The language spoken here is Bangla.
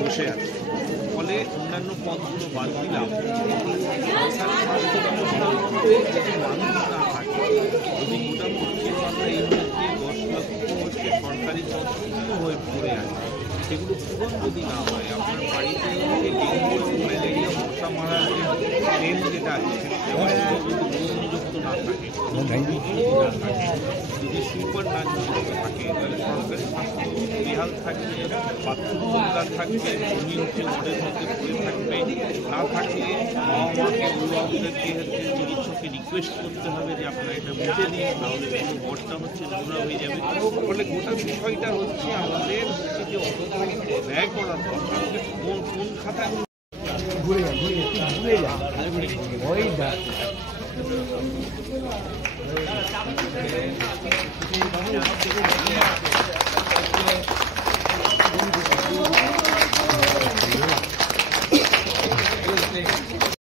বসে আছে, ফলে অন্যান্য পদগুলো বাদ দিলাম। স্বাস্থ্য ব্যবস্থা যদি মানুষ না থাকে, যদি গোটা পশ্চিমবাংলা এই মধ্যে 10 লক্ষ হচ্ছে সরকারি পদগুলো হয়ে পড়ে আছে, সেগুলো পূরণ যদি না হয়, আপনার বাড়িতে যে ডেঙ্গু এবং ম্যালেরিয়া মশা মারার যে ট্রেন যেটা আছে সেটা যদি নিযুক্ত না থাকে, যদি সুপার না নিযুক্ত থাকে, তাহলে সরকারি স্বাস্থ্য বেহাল থাকবে, বাথরুম নোংরা থাকবে, জমি হচ্ছে ওদের মধ্যে পড়ে থাকবে, না থাকলে বাবা মাকে অভিভাবকদেরকে চিকিৎসককে রিকোয়েস্ট করতে হবে যে আপনারা এটা মুছে দিন, তাহলে কিন্তু ঘরটা হচ্ছে নোংরা হয়ে যাবে। ফলে গোটা বিষয়টা হচ্ছে আমাদের হচ্ছে যে অর্থনীতি ব্যয় করার দরকার, কোন খাতায় ঘুরে যা